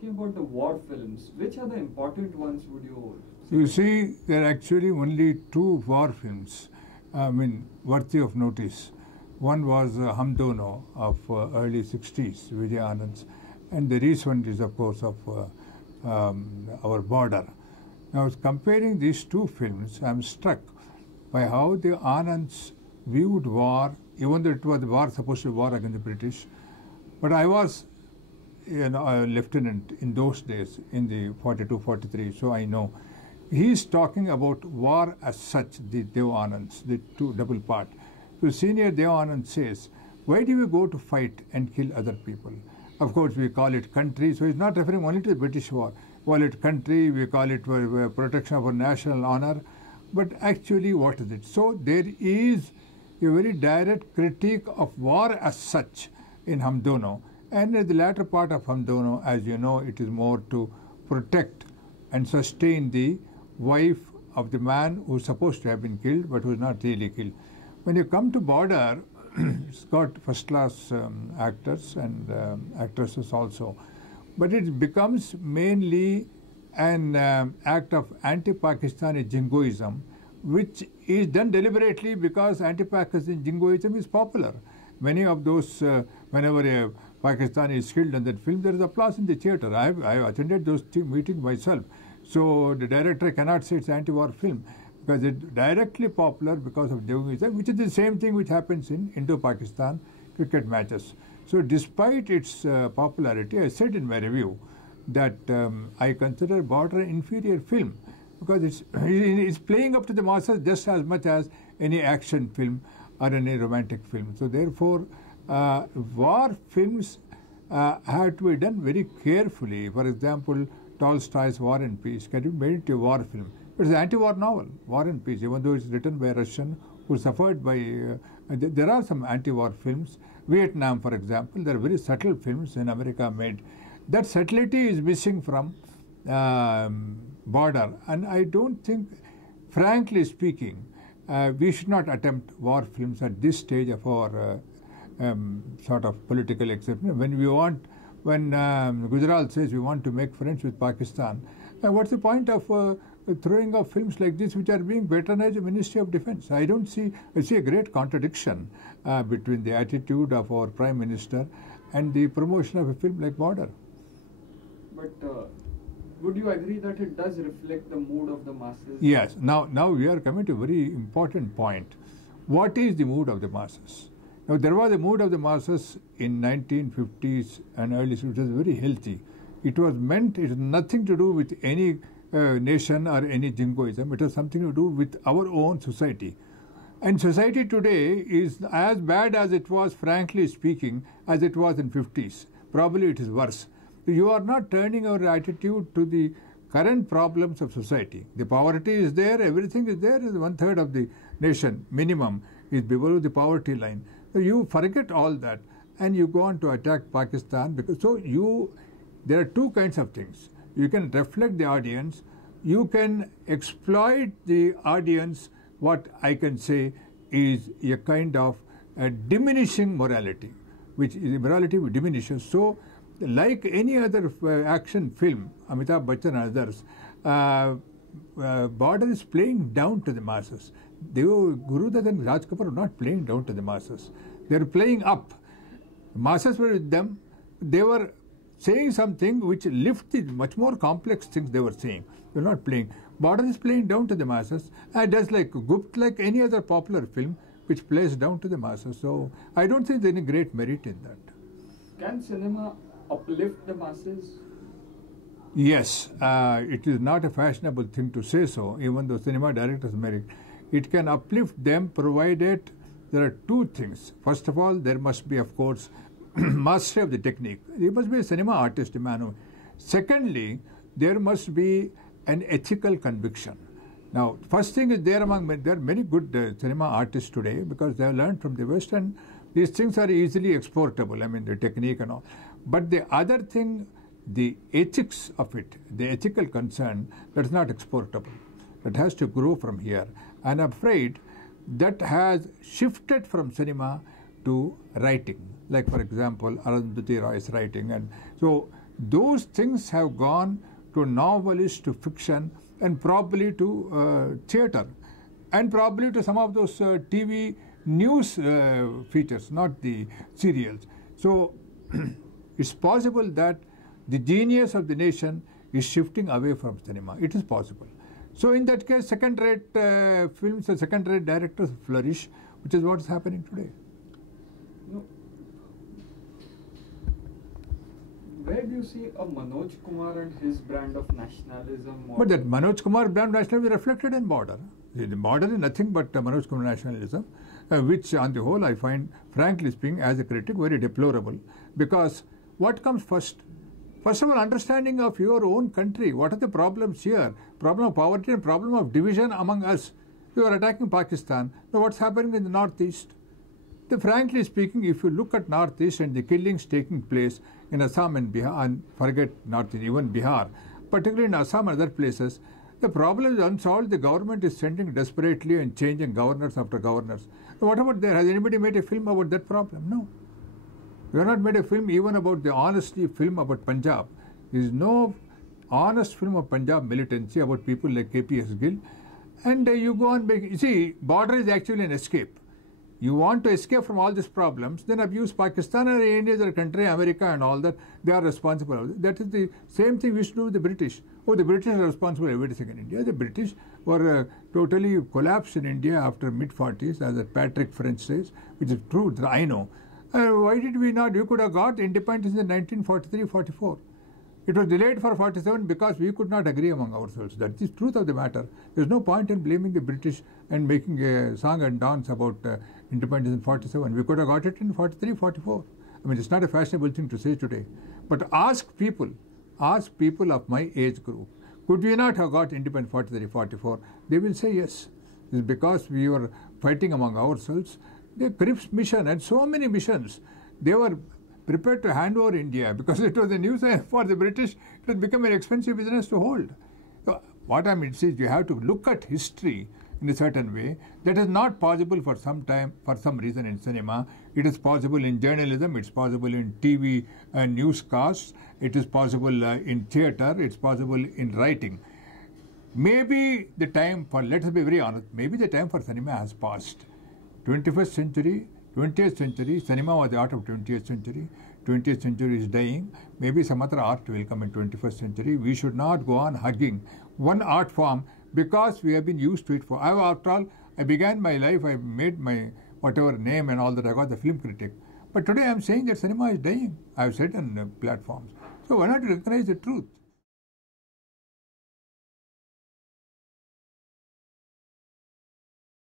talking about the war films, which are the important ones would you say? You see, there are actually only two war films, worthy of notice. One was Hum Dono of early 60s, Vijay Anand, and the recent is, of course, of our Border. Now, comparing these two films, I'm struck by how the Anands viewed war, even though it was the war supposed to be war against the British. But I was a lieutenant in those days, in the 42, 43, so I know. He's talking about war as such, the Dev Anands, the two double part. So senior Dev Anand says, why do we go to fight and kill other people? Of course, we call it country, so it's not referring only to the British war. We call it country, we call it protection of our national honor, but actually what is it? So there is a very direct critique of war as such in Hum Dono, and in the latter part of Hum Dono, as you know, it is more to protect and sustain the wife of the man who is supposed to have been killed but who is not really killed. When you come to Border, it's got first-class actors and actresses also, but it becomes mainly an act of anti-Pakistani jingoism, which is done deliberately because anti-Pakistani jingoism is popular. Many of those, whenever a Pakistani is killed in that film, there is applause in the theatre. I have attended those meetings myself. So the director cannot say it's an anti-war film because it's directly popular because of jingoism, which is the same thing which happens in Indo-Pakistan cricket matches. So despite its popularity, I said in my review that I consider Border an inferior film because it's playing up to the masses just as much as any action film or any romantic film. So therefore, war films have to be done very carefully. For example, Tolstoy's War and Peace can be made into a war film. It's an anti-war novel, War and Peace, even though it's written by a Russian who suffered by... there are some anti-war films. Vietnam, for example, there are very subtle films in America made. That subtlety is missing from Border. And I don't think, frankly speaking, we should not attempt war films at this stage of our sort of political acceptance. When Gujarat says we want to make friends with Pakistan, what's the point of throwing up films like this which are being patronized by the Ministry of Defense? I see a great contradiction between the attitude of our Prime Minister and the promotion of a film like Border. But would you agree that it does reflect the mood of the masses? Yes. Now we are coming to a very important point. What is the mood of the masses? Now, there was a mood of the masses in 1950s and early 60s, which was very healthy. It was nothing to do with any nation or any jingoism. It has something to do with our own society. And society today is as bad as it was, frankly speaking, as it was in 50s. Probably it is worse. You are not turning our attitude to the current problems of society. The poverty is there, everything is there. 1/3 of the nation, minimum, is below the poverty line. So you forget all that and you go on to attack Pakistan because there are two kinds of things. You can reflect the audience, you can exploit the audience, what I can say is a kind of diminishing morality, which morality diminishes. So like any other action film, Amitabh Bachchan and others, Border is playing down to the masses. Guru Dutt and Raj Kapoor are not playing down to the masses. They are playing up. Masses were with them. They were saying something which lifted much more complex things they were saying. They were not playing. Border is playing down to the masses. And just like Gupt, like any other popular film which plays down to the masses. So I don't think there's any great merit in that. Can cinema uplift the masses? Yes. It is not a fashionable thing to say so, even though cinema directors merit. It can uplift them provided there are two things. First of all, there must be, of course, mastery of the technique. There must be a cinema artist, a man. Secondly, there must be an ethical conviction. Now, first thing is there are many good cinema artists today because they have learned from the West and these things are easily exportable, the technique and all. But the other thing, the ethics of it, the ethical concern, that's not exportable. That has to grow from here. And I'm afraid that has shifted from cinema to writing. Like, for example, Arundhati Roy's writing. And so Those things have gone to novelists, to fiction, and probably to theatre, and probably to some of those TV news features, not the serials. So it's possible that the genius of the nation is shifting away from cinema. It is possible. So in that case, second-rate films and second-rate directors flourish, which is what is happening today. No. Where do you see a Manoj Kumar and his brand of nationalism? But that Manoj Kumar brand nationalism is reflected in Border. The Border is nothing but Manoj Kumar nationalism, which on the whole I find, frankly speaking, as a critic, very deplorable. Because what comes first? First of all, understanding of your own country. What are the problems here? Problem of poverty and problem of division among us. You are attacking Pakistan. Now what's happening in the northeast? Frankly speaking, if you look at northeast and the killings taking place in Assam and Bihar, and forget northeast, even Bihar, particularly in Assam and other places, the problem is unsolved. The government is sending desperately and changing governors after governors. Now what about there? Has anybody made a film about that problem? No. We have not made a film even about the honesty film about Punjab. There is no honest film of Punjab militancy about people like KPS Gill. And you go on making... You see, Border is actually an escape. You want to escape from all these problems, then abuse Pakistan and India as a country, America and all that. They are responsible. That is the same thing we should do with the British. Oh, the British are responsible for everything in India. The British were totally collapsed in India after mid-40s, as Patrick French says, which is true, I know. Why did we not? We could have got independence in 1943-44. It was delayed for 47 because we could not agree among ourselves. That is the truth of the matter. There is no point in blaming the British and making a song and dance about independence in 47. We could have got it in 43-44. I mean, it's not a fashionable thing to say today. But ask people of my age group, could we not have got independence 43-44? They will say yes. It's because we were fighting among ourselves. The Cripps mission and so many missions, they were prepared to hand over India because it was a news for the British. It had become an expensive business to hold. So what I mean is you have to look at history in a certain way. That is not possible for some time, for some reason in cinema. It is possible in journalism, it's possible in TV newscasts, it is possible in theatre, it's possible in writing. Maybe the time for, let us be very honest, maybe the time for cinema has passed. 21st century, 20th century, cinema was the art of 20th century. 20th century is dying. Maybe some other art will come in 21st century. We should not go on hugging one art form because we have been used to it for. After all, I began my life, I made my whatever name and all that, I got the film critic. But today I am saying that cinema is dying. I have said on platforms. So why not recognize the truth?